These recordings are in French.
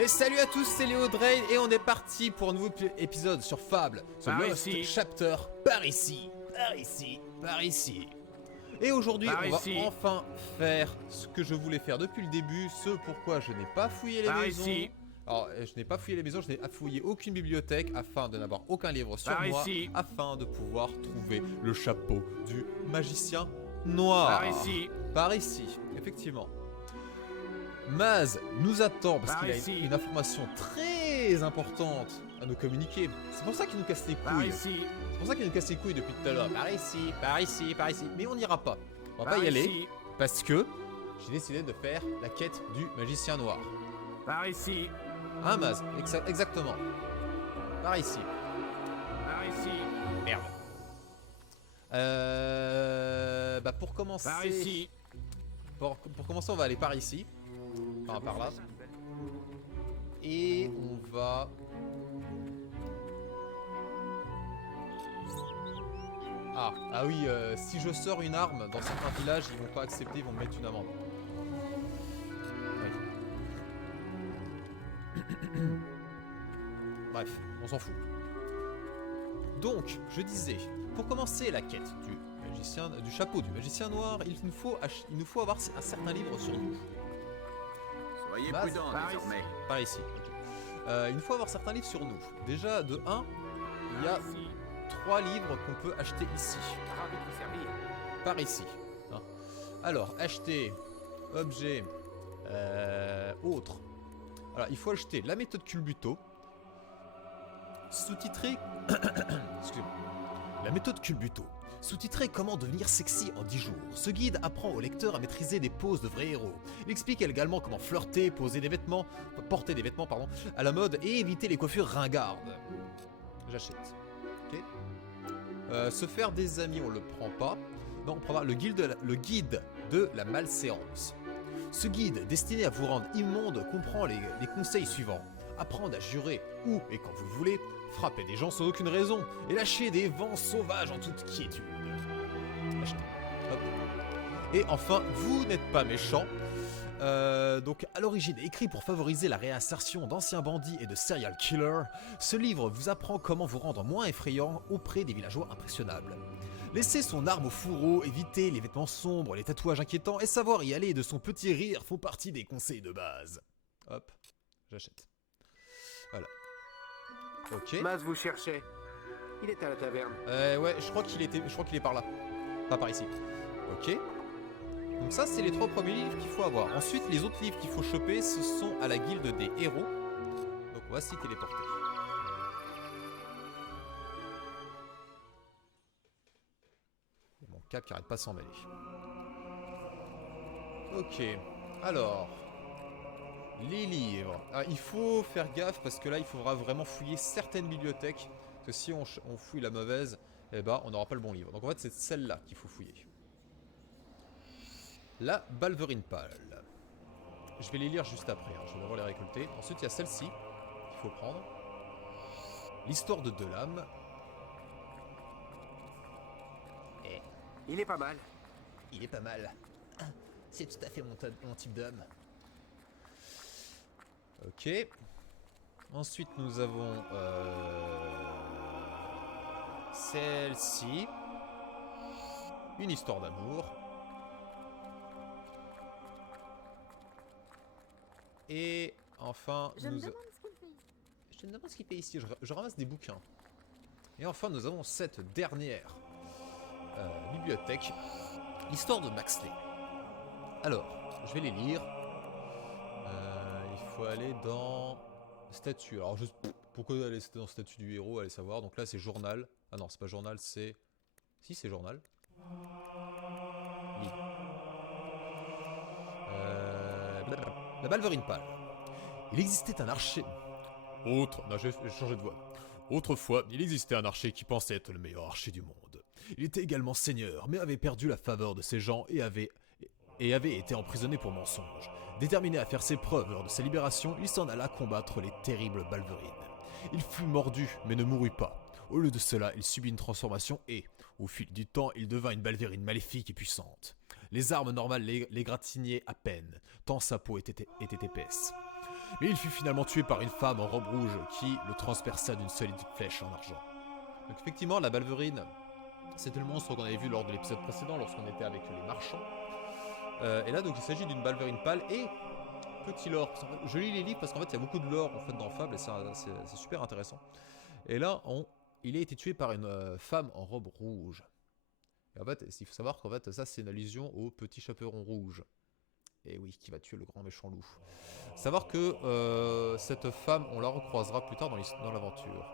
Et salut à tous, c'est Léo Drain et on est parti pour un nouveau épisode sur Fable, The Lost Chapter, par ici, par ici, par ici. Et aujourd'hui, on va enfin faire ce que je voulais faire depuis le début, ce pourquoi je n'ai pas fouillé les maisons. Alors, je n'ai pas fouillé les maisons, je n'ai fouillé aucune bibliothèque afin de n'avoir aucun livre sur moi, afin de pouvoir trouver le chapeau du magicien noir. Par ici, effectivement. Maz nous attend parce qu'il a une information très importante à nous communiquer. C'est pour ça qu'il nous casse les couilles. C'est pour ça qu'il nous casse les couilles depuis tout à l'heure. Par ici, par ici, par ici. Mais on n'ira pas. On va pas y aller parce que j'ai décidé de faire la quête du magicien noir. Par ici. Hein, Maz? Exactement. Par ici. Par ici. Merde. Bah pour commencer. Par ici. Pour commencer, on va aller par ici. Enfin, par là. Et on va... Ah oui, si je sors une arme dans certains villages, ils vont pas accepter, ils vont me mettre une amende. Oui. Bref, on s'en fout. Donc, je disais, pour commencer la quête du chapeau du magicien noir, il nous faut avoir un certain livre sur nous. Soyez prudents désormais. Par ici, ok. Il nous faut avoir certains livres sur nous. Déjà, de 1, il y a 3 livres qu'on peut acheter ici. Ravi de vous servir. Par ici. Hein. Alors, acheter, objet, autre. Alors, il faut acheter la méthode Culbuto, sous-titré... Excusez-moi. La méthode Culbuto. Sous-titré Comment devenir sexy en 10 jours. Ce guide apprend au lecteur à maîtriser des poses de vrais héros. Il explique également comment flirter, porter des vêtements, à la mode et éviter les coiffures ringardes. J'achète. Ok. Se faire des amis, on le prend pas. Non, on prendra le guide de la malséance. Ce guide, destiné à vous rendre immonde, comprend les conseils suivants. Apprendre à jurer où et quand vous le voulez, frapper des gens sans aucune raison et lâcher des vents sauvages en toute quiétude. Achetez. Hop. Et enfin, vous n'êtes pas méchant. Donc, à l'origine écrit pour favoriser la réinsertion d'anciens bandits et de serial killers, ce livre vous apprend comment vous rendre moins effrayant auprès des villageois impressionnables. Laisser son arme au fourreau, éviter les vêtements sombres, les tatouages inquiétants et savoir y aller de son petit rire font partie des conseils de base. Hop, j'achète. Voilà. Ok. Maz vous cherchez. Il est à la taverne. Ouais, je crois qu'il est par là. Pas par ici. Ok. Donc ça, c'est les 3 premiers livres qu'il faut avoir. Ensuite, les autres livres qu'il faut choper, ce sont à la guilde des héros. Donc on va s'y téléporter. Et mon cap qui arrête pas de s'en mêler. Ok. Alors... les livres. Ah, il faut faire gaffe parce que là, il faudra vraiment fouiller certaines bibliothèques. Parce que si on fouille la mauvaise, eh ben, on n'aura pas le bon livre. Donc en fait, c'est celle-là qu'il faut fouiller. La Balverine pâle. Je vais les lire juste après. Hein. Je vais d'abord les récolter. Ensuite, il y a celle-ci qu'il faut prendre. L'histoire de Delam. Et il est pas mal. Il est pas mal. C'est tout à fait mon type d'homme. Ok. Ensuite, nous avons celle-ci. Une histoire d'amour. Et enfin, je me demande ce qu'il fait ici. Je ramasse des bouquins. Et enfin, nous avons cette dernière bibliothèque. L'histoire de Maxley. Alors, je vais les lire. Il faut aller dans statut. Alors juste pourquoi aller dans statut du héros, allez savoir. Donc là c'est journal. Ah non, c'est pas journal, c'est... Si, c'est journal. Oui. La Balverine pâle. Il existait un archer... Non, je vais changer de voix. Autrefois, il existait un archer qui pensait être le meilleur archer du monde. Il était également seigneur, mais avait perdu la faveur de ses gens et avait été emprisonné pour mensonge. Déterminé à faire ses preuves lors de sa libération, il s'en alla combattre les terribles Balverines. Il fut mordu, mais ne mourut pas. Au lieu de cela, il subit une transformation et, au fil du temps, il devint une Balverine maléfique et puissante. Les armes normales l'égratignaient à peine, tant sa peau était épaisse. mais il fut finalement tué par une femme en robe rouge qui le transperça d'une solide flèche en argent. Donc effectivement, la Balverine, c'était le monstre qu'on avait vu lors de l'épisode précédent lorsqu'on était avec les marchands. Et là, donc, il s'agit d'une Balverine pâle et petit lore. Je lis les livres parce qu'en fait, il y a beaucoup de lore en fait, dans Fable et c'est super intéressant. Et là, il a été tué par une femme en robe rouge. Et en fait, il faut savoir qu'en fait, ça, c'est une allusion au petit chaperon rouge. Et oui, qui va tuer le grand méchant loup. Savoir que cette femme, on la recroisera plus tard dans l'aventure.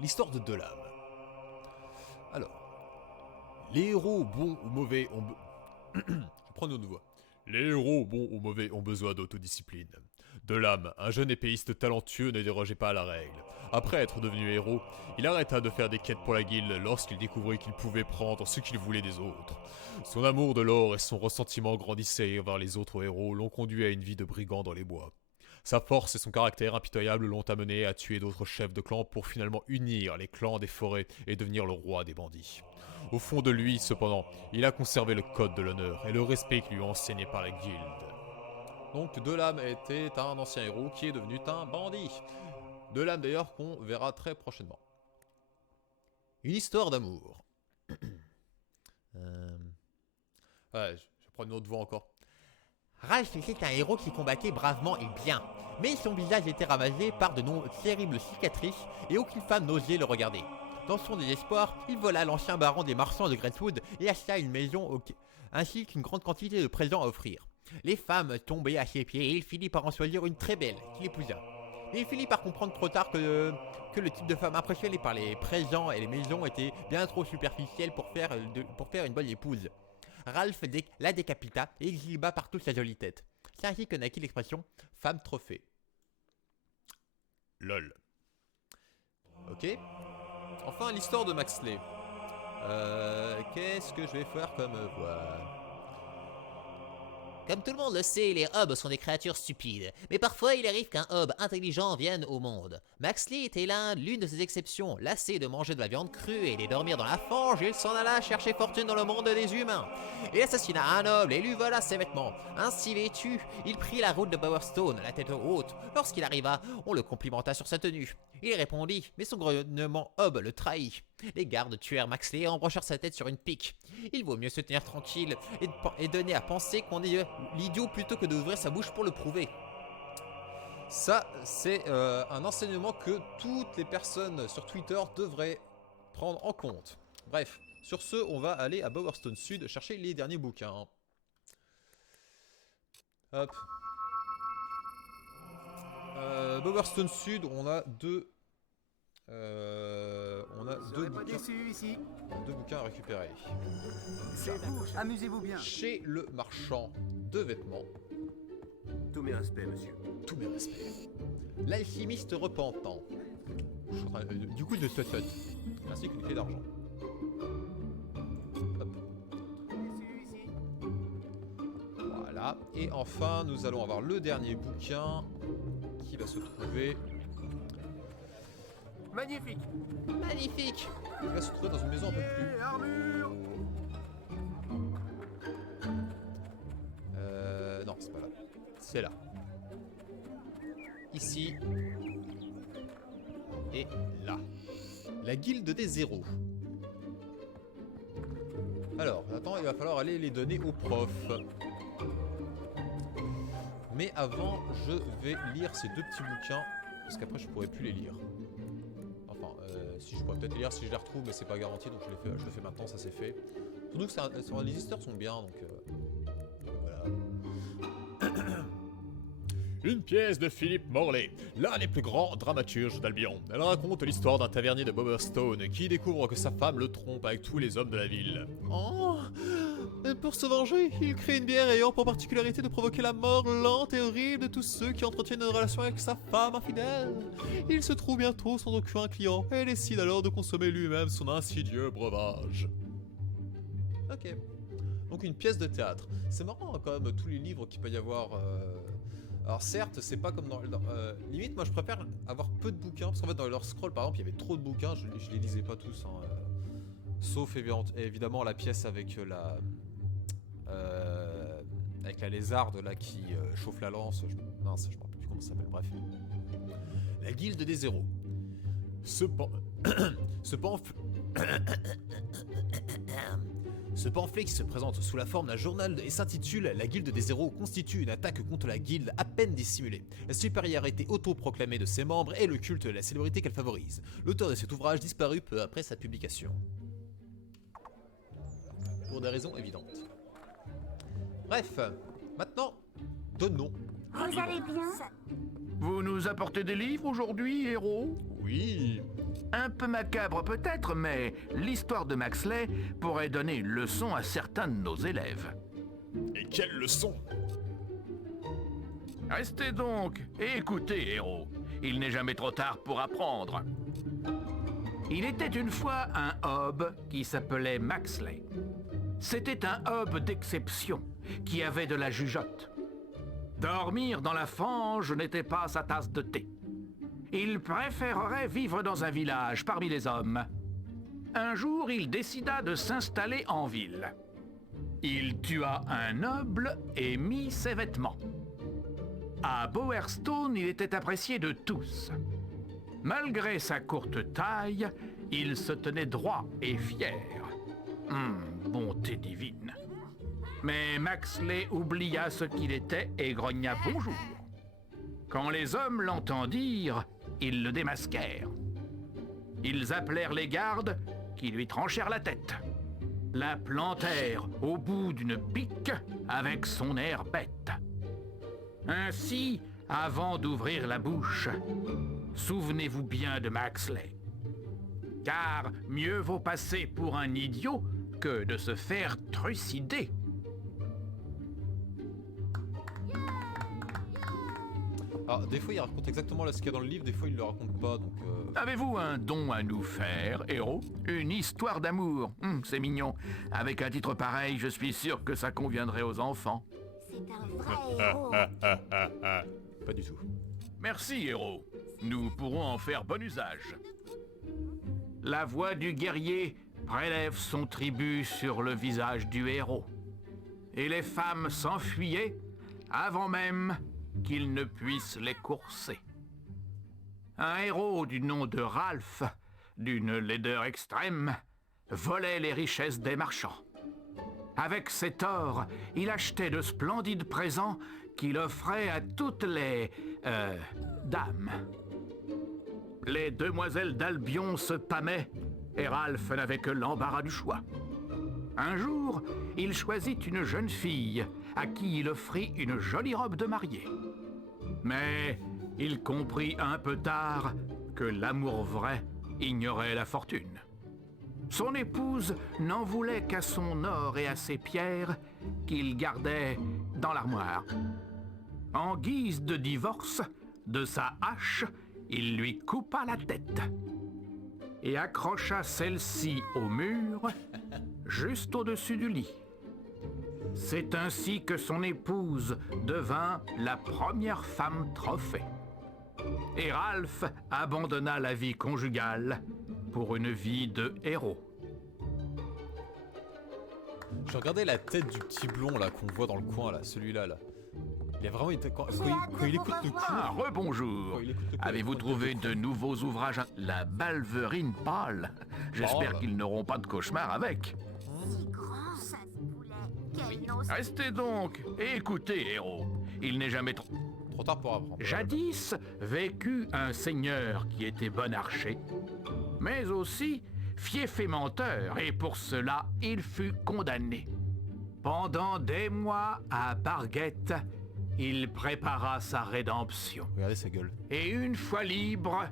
L'histoire de deux lames. Alors, les héros bons ou mauvais ont... Je prends une autre voix. Les héros bons ou mauvais ont besoin d'autodiscipline. De l'âme, un jeune épéiste talentueux ne dérogeait pas à la règle. Après être devenu héros, il arrêta de faire des quêtes pour la guilde lorsqu'il découvrit qu'il pouvait prendre ce qu'il voulait des autres. Son amour de l'or et son ressentiment grandissait envers les autres héros l'ont conduit à une vie de brigand dans les bois. Sa force et son caractère impitoyable l'ont amené à tuer d'autres chefs de clan pour finalement unir les clans des forêts et devenir le roi des bandits. Au fond de lui, cependant, il a conservé le code de l'honneur et le respect qui lui est enseigné par la guilde. Donc Delame était un ancien héros qui est devenu un bandit. Delame d'ailleurs qu'on verra très prochainement. Une histoire d'amour. Ouais, je prends une autre voix encore. Ralph était un héros qui combattait bravement et bien, mais son visage était ravagé par de terribles cicatrices et aucune femme n'osait le regarder. Dans son désespoir, il vola l'ancien baron des marchands de Greatwood et acheta une maison ainsi qu'une grande quantité de présents à offrir. Les femmes tombaient à ses pieds et il finit par en choisir une très belle, qu'il épousa. Mais il finit par comprendre trop tard que le type de femme impressionnée par les présents et les maisons était bien trop superficiel pour faire une bonne épouse. Ralph la décapita et exhiba partout sa jolie tête. C'est ainsi que naquit l'expression « femme trophée ». LOL. Ok. Enfin, l'histoire de Maxley. Qu'est-ce que je vais faire comme voix? Comme tout le monde le sait, les hobs sont des créatures stupides. Mais parfois, il arrive qu'un hob intelligent vienne au monde. Maxley était l'une de ces exceptions. Lassé de manger de la viande crue et de dormir dans la fange, il s'en alla chercher fortune dans le monde des humains. Il assassina un noble et lui vola ses vêtements. Ainsi vêtu, il prit la route de Bowerstone, la tête haute. Lorsqu'il arriva, on le complimenta sur sa tenue. Il répondit, mais son grognement hob le trahit. Les gardes tuèrent Maxley et embrochèrent sa tête sur une pique. Il vaut mieux se tenir tranquille et donner à penser qu'on est l'idiot plutôt que d'ouvrir sa bouche pour le prouver. Ça, c'est un enseignement que toutes les personnes sur Twitter devraient prendre en compte. Bref, sur ce, on va aller à Bowerstone Sud chercher les derniers bouquins. Hop. Bowerstone Sud, on a deux bouquins à récupérer. C'est vous, amusez-vous bien. Chez le marchand de vêtements. Tous mes respects, monsieur. Tous mes respects. L'alchimiste repentant. Du coup de Sutton. Ainsi qu'une clé d'argent. Voilà. Et enfin, nous allons avoir le dernier bouquin qui va se trouver... Magnifique. Magnifique. Il va se trouver dans une maison un peu plus... Armure. Non, c'est pas là. C'est là. Ici. Et là. La guilde des zéros. Alors, attends, il va falloir aller les donner au prof. Mais avant, je vais lire ces deux petits bouquins. Parce qu'après, je pourrai plus les lire. Enfin, si je pourrais peut-être les lire si je les retrouve, mais c'est pas garanti, donc je le fais maintenant, ça c'est fait. Surtout que les histoires sont bien, donc voilà. Une pièce de Philippe Morley, l'un des plus grands dramaturges d'Albion. Elle raconte l'histoire d'un tavernier de Bowerstone qui découvre que sa femme le trompe avec tous les hommes de la ville. Oh, pour se venger, il crée une bière ayant pour particularité de provoquer la mort lente et horrible de tous ceux qui entretiennent une relation avec sa femme infidèle. Il se trouve bientôt sans aucun client et décide alors de consommer lui-même son insidieux breuvage. Ok. Donc une pièce de théâtre. C'est marrant hein, quand même tous les livres qu'il peut y avoir... Alors certes, c'est pas comme dans... limite, moi je préfère avoir peu de bouquins, parce qu'en fait dans Elder Scrolls par exemple, il y avait trop de bouquins, je les lisais pas tous. Hein, sauf évidemment la pièce avec Avec la lézarde là qui chauffe la lance. Mince, je me rappelle plus comment ça s'appelle, bref. La guilde des héros. Ce pamphlet qui se présente sous la forme d'un journal et s'intitule « La guilde des héros constitue une attaque contre la guilde à peine dissimulée. La supériorité autoproclamée de ses membres et le culte de la célébrité qu'elle favorise. » L'auteur de cet ouvrage disparut peu après sa publication. Pour des raisons évidentes. Bref, maintenant, donnons. Vous allez bien? Vous nous apportez des livres aujourd'hui, héros? Oui. Un peu macabre peut-être, mais l'histoire de Maxley pourrait donner une leçon à certains de nos élèves. Et quelle leçon! Restez donc et écoutez, héros. Il n'est jamais trop tard pour apprendre. Il était une fois un hob qui s'appelait Maxley. C'était un hob d'exception, qui avait de la jugeote. Dormir dans la fange n'était pas sa tasse de thé. Il préférerait vivre dans un village parmi les hommes. Un jour, il décida de s'installer en ville. Il tua un noble et mit ses vêtements. À Bowerstone, il était apprécié de tous. Malgré sa courte taille, il se tenait droit et fier. Bonté divine. Mais Maxley oublia ce qu'il était et grogna bonjour. Quand les hommes l'entendirent, ils le démasquèrent. Ils appelèrent les gardes qui lui tranchèrent la tête. La plantèrent au bout d'une pique avec son air bête. Ainsi, avant d'ouvrir la bouche, souvenez-vous bien de Maxley. Car mieux vaut passer pour un idiot que de se faire trucider. Alors, des fois, il raconte exactement là ce qu'il y a dans le livre, des fois, il le raconte pas, donc... Avez-vous un don à nous faire, héros? Une histoire d'amour. C'est mignon. Avec un titre pareil, je suis sûr que ça conviendrait aux enfants. C'est un vrai héros. Pas du tout. Merci, héros. Nous pourrons en faire bon usage. La voix du guerrier prélève son tribut sur le visage du héros. Et les femmes s'enfuyaient avant même qu'il ne puisse les courser. Un héros du nom de Ralph, d'une laideur extrême, volait les richesses des marchands. Avec cet or, il achetait de splendides présents qu'il offrait à toutes les... dames. Les demoiselles d'Albion se pâmaient et Ralph n'avait que l'embarras du choix. Un jour, il choisit une jeune fille à qui il offrit une jolie robe de mariée. Mais il comprit un peu tard que l'amour vrai ignorait la fortune. Son épouse n'en voulait qu'à son or et à ses pierres qu'il gardait dans l'armoire. En guise de divorce, de sa hache, il lui coupa la tête et accrocha celle-ci au mur, juste au-dessus du lit. C'est ainsi que son épouse devint la première femme trophée. Et Ralph abandonna la vie conjugale pour une vie de héros. Je regardais la tête du petit blond là qu'on voit dans le coin là, celui-là là. Il a vraiment été... Quand il écoute le cours... Ah, rebonjour. Avez-vous trouvé de nouveaux ouvrages? La Balverine pâle. J'espère qu'ils n'auront pas de cauchemar avec. Si grand, ça se poulet. Quel nom ça... Restez donc et écoutez, héros. Il n'est jamais trop... Trop tard pour apprendre. Jadis vécut un seigneur qui était bon archer, mais aussi fief et menteur, et pour cela il fut condamné. Pendant des mois à Barguette, il prépara sa rédemption. Regardez sa gueule. Et une fois libre,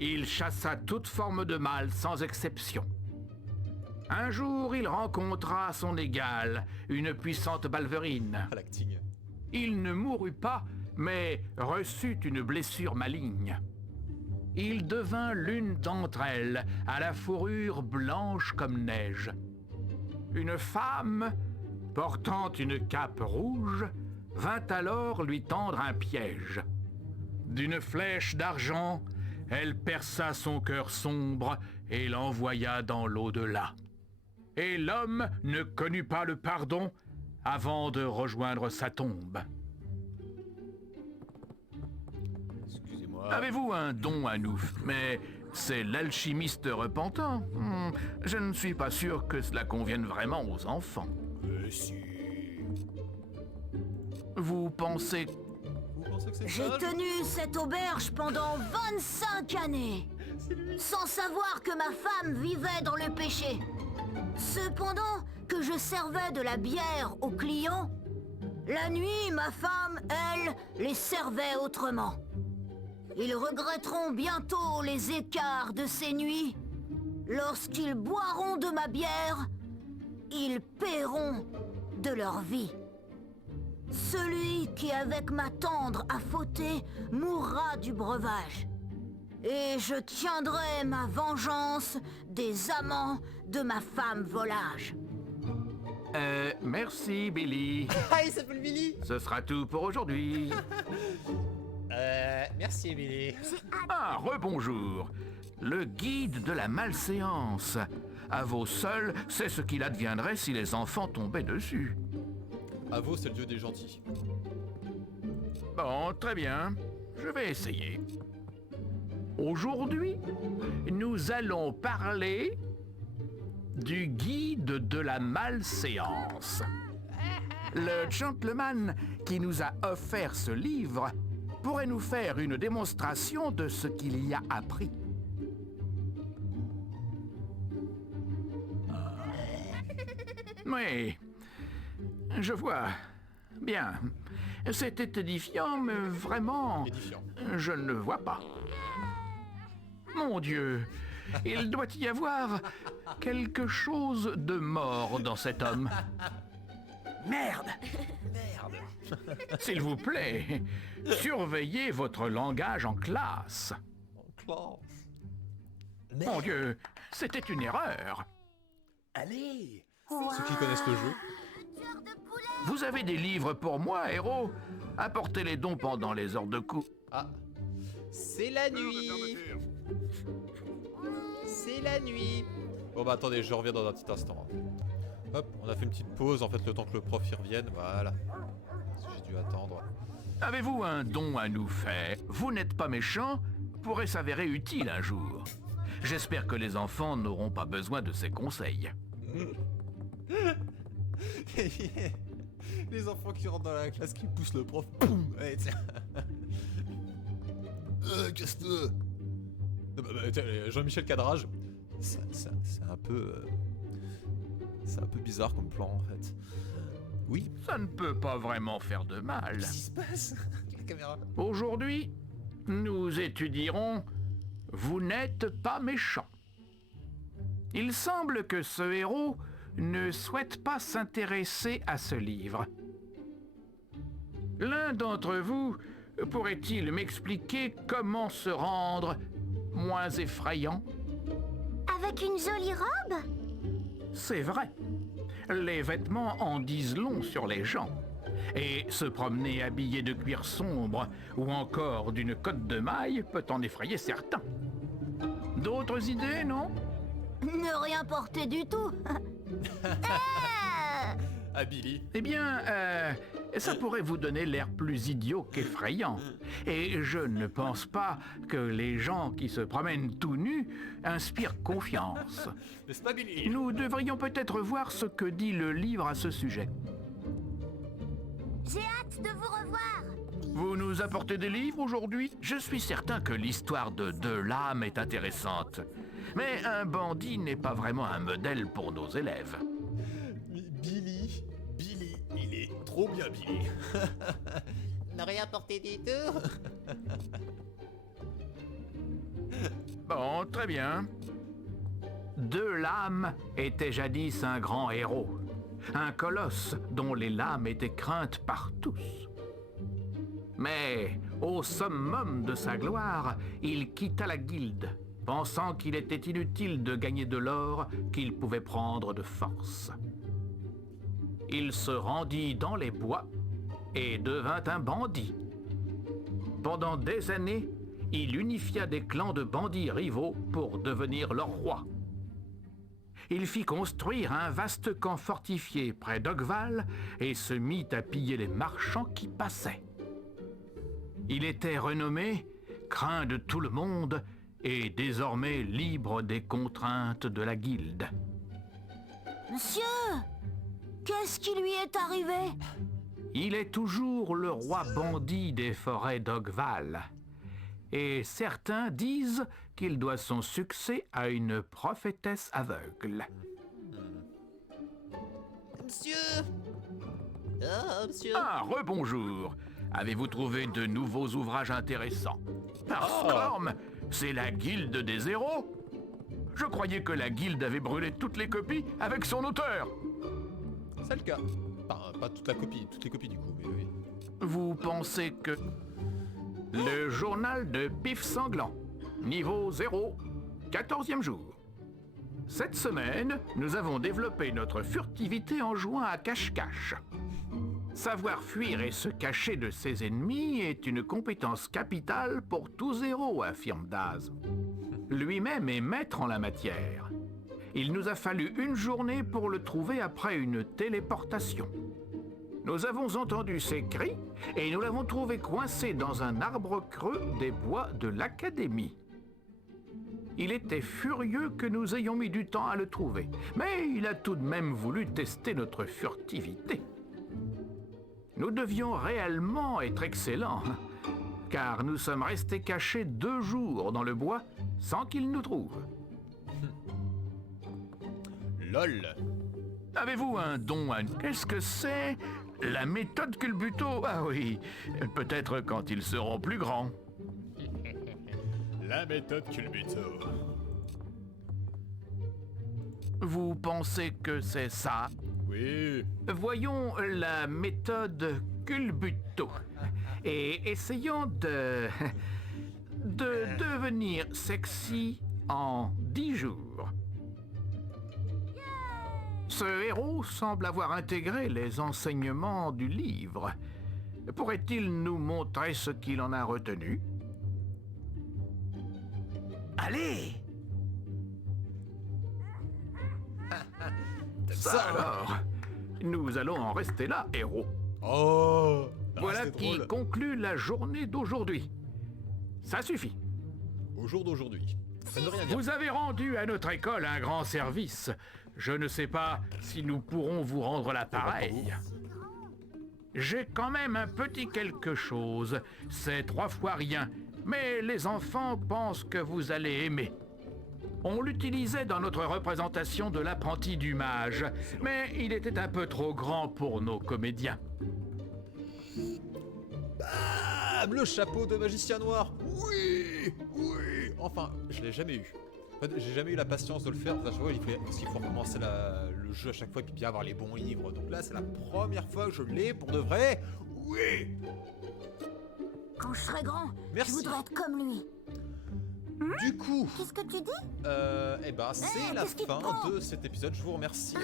il chassa toute forme de mal sans exception. Un jour, il rencontra son égal, une puissante balverine. Ah, l'acting. Il ne mourut pas, mais reçut une blessure maligne. Il devint l'une d'entre elles, à la fourrure blanche comme neige. Une femme, portant une cape rouge, vint alors lui tendre un piège. D'une flèche d'argent, elle perça son cœur sombre et l'envoya dans l'au-delà. Et l'homme ne connut pas le pardon avant de rejoindre sa tombe. Excusez-moi. Avez-vous un don à nous? Mais c'est l'alchimiste repentant. Je ne suis pas sûr que cela convienne vraiment aux enfants. Si. Vous pensez... Vous pensez que c'est J'ai sage? tenu cette auberge pendant 25 années, sans savoir que ma femme vivait dans le péché. Cependant que je servais de la bière aux clients, la nuit, ma femme, elle, les servait autrement. Ils regretteront bientôt les écarts de ces nuits. Lorsqu'ils boiront de ma bière, ils paieront de leur vie. Celui qui avec ma tendre a fauté mourra du breuvage. Et je tiendrai ma vengeance des amants de ma femme volage. Merci, Billy. Ah, il s'appelle Billy. Ce sera tout pour aujourd'hui. Merci Billy. Ah, rebonjour. Le guide de la malséance. Avos seul sait ce qu'il adviendrait si les enfants tombaient dessus. Avos, c'est le dieu des gentils. Bon, très bien. Je vais essayer. Aujourd'hui, nous allons parler du guide de la malséance. Le gentleman qui nous a offert ce livre pourrait nous faire une démonstration de ce qu'il y a appris. Oui, je vois. Bien. C'était édifiant, mais vraiment, Édifiant. je ne le vois pas. Mon Dieu, il doit y avoir quelque chose de mort dans cet homme. Merde! S'il vous plaît, surveillez votre langage en classe. Classe. Mon Dieu, c'était une erreur. Allez. Ceux qui connaissent le jeu. Vous avez des livres pour moi, héros? Apportez les dons pendant les heures de cours. Ah, c'est la nuit. C'est la nuit. Bon bah attendez, je reviens dans un petit instant. Hop, on a fait une petite pause en fait le temps que le prof y revienne, voilà. J'ai dû attendre. Avez-vous un don à nous faire? Vous n'êtes pas méchant, pourrait s'avérer utile un jour. J'espère que les enfants n'auront pas besoin de ces conseils. Les enfants qui rentrent dans la classe qui poussent le prof. Boum. Allez, tiens. Casse-toi. Jean-Michel Cadrage. C'est un peu... c'est un peu bizarre comme plan en fait. Oui. Ça ne peut pas vraiment faire de mal. Qu'est-ce qui se passe? La caméra. Aujourd'hui, nous étudierons « Vous n'êtes pas méchant ». Il semble que ce héros ne souhaite pas s'intéresser à ce livre. L'un d'entre vous pourrait-il m'expliquer comment se rendre moins effrayant? Avec une jolie robe? C'est vrai. Les vêtements en disent long sur les gens. Et se promener habillé de cuir sombre ou encore d'une cotte de maille peut en effrayer certains. D'autres idées, non? Ne rien porter du tout. Ah Billy. Eh bien, ça pourrait vous donner l'air plus idiot qu'effrayant. Et je ne pense pas que les gens qui se promènent tout nus inspirent confiance. N'est-ce pas Billy? Nous devrions peut-être voir ce que dit le livre à ce sujet. J'ai hâte de vous revoir. Vous nous apportez des livres aujourd'hui? Je suis certain que l'histoire de l'âme est intéressante. Mais un bandit n'est pas vraiment un modèle pour nos élèves. Billy, il est trop bien Billy. Ne rien porter du tout. Bon, très bien. De Lame était jadis un grand héros. Un colosse dont les lames étaient craintes par tous. Mais, au summum de sa gloire, il quitta la guilde, pensant qu'il était inutile de gagner de l'or qu'il pouvait prendre de force. Il se rendit dans les bois et devint un bandit. Pendant des années, il unifia des clans de bandits rivaux pour devenir leur roi. il fit construire un vaste camp fortifié près d'Ogval et se mit à piller les marchands qui passaient. Il était renommé, craint de tout le monde et désormais libre des contraintes de la guilde. Monsieur, qu'est-ce qui lui est arrivé? Il est toujours le roi bandit des forêts d'Ogval. Et certains disent qu'il doit son succès à une prophétesse aveugle. Monsieur! Ah, monsieur! Ah, rebonjour! Avez-vous trouvé de nouveaux ouvrages intéressants? Par Storm, c'est la guilde des héros? Je croyais que la guilde avait brûlé toutes les copies avec son auteur. C'est le cas. Enfin, pas toute la copie, toutes les copies du coup, mais oui. Vous pensez que... Le journal de Pif Sanglant, niveau 0, 14e jour. Cette semaine, nous avons développé notre furtivité en jouant à cache-cache. Savoir fuir et se cacher de ses ennemis est une compétence capitale pour tout héros, affirme Daz. Lui-même est maître en la matière. Il nous a fallu une journée pour le trouver après une téléportation. Nous avons entendu ses cris et nous l'avons trouvé coincé dans un arbre creux des bois de l'Académie. Il était furieux que nous ayons mis du temps à le trouver, mais il a tout de même voulu tester notre furtivité. Nous devions réellement être excellents, car nous sommes restés cachés 2 jours dans le bois sans qu'il nous trouve. LOL. Avez-vous un don à... Qu'est-ce que c'est? La méthode Culbuto? Ah oui, peut-être quand ils seront plus grands. La méthode Culbuto. Vous pensez que c'est ça? Oui. Voyons la méthode Culbuto. Et essayons de devenir sexy en 10 jours. Ce héros semble avoir intégré les enseignements du livre. Pourrait-il nous montrer ce qu'il en a retenu? Allez! Ça alors! Nous allons en rester là, héros. Oh. Voilà c'est qui drôle. conclut la journée d'aujourd'hui. Ça suffit. Au jour d'aujourd'hui. Ça ne veut rien dire. Vous avez rendu à notre école un grand service. Je ne sais pas si nous pourrons vous rendre l'appareil. J'ai quand même un petit quelque chose. C'est 3 fois rien. Mais les enfants pensent que vous allez aimer. On l'utilisait dans notre représentation de l'apprenti du mage. Mais il était un peu trop grand pour nos comédiens. Bam, le chapeau de magicien noir. Oui, oui. Enfin, je l'ai jamais eu. En fait, j'ai jamais eu la patience de le faire. Parce qu'il faut recommencer le jeu à chaque fois et puis bien avoir les bons livres. Donc là, c'est la première fois que je l'ai pour de vrai. Oui. Quand je serai grand, Merci. je voudrais être comme lui. Du coup, Qu'est-ce que tu dis? c'est la qu'est-ce qui te fin prend de cet épisode. Je vous remercie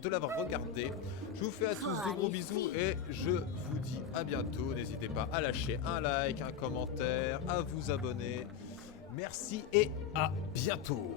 de l'avoir regardé. Je vous fais à tous de gros bisous et je vous dis à bientôt. N'hésitez pas à lâcher un like, un commentaire, à vous abonner. Merci et à bientôt.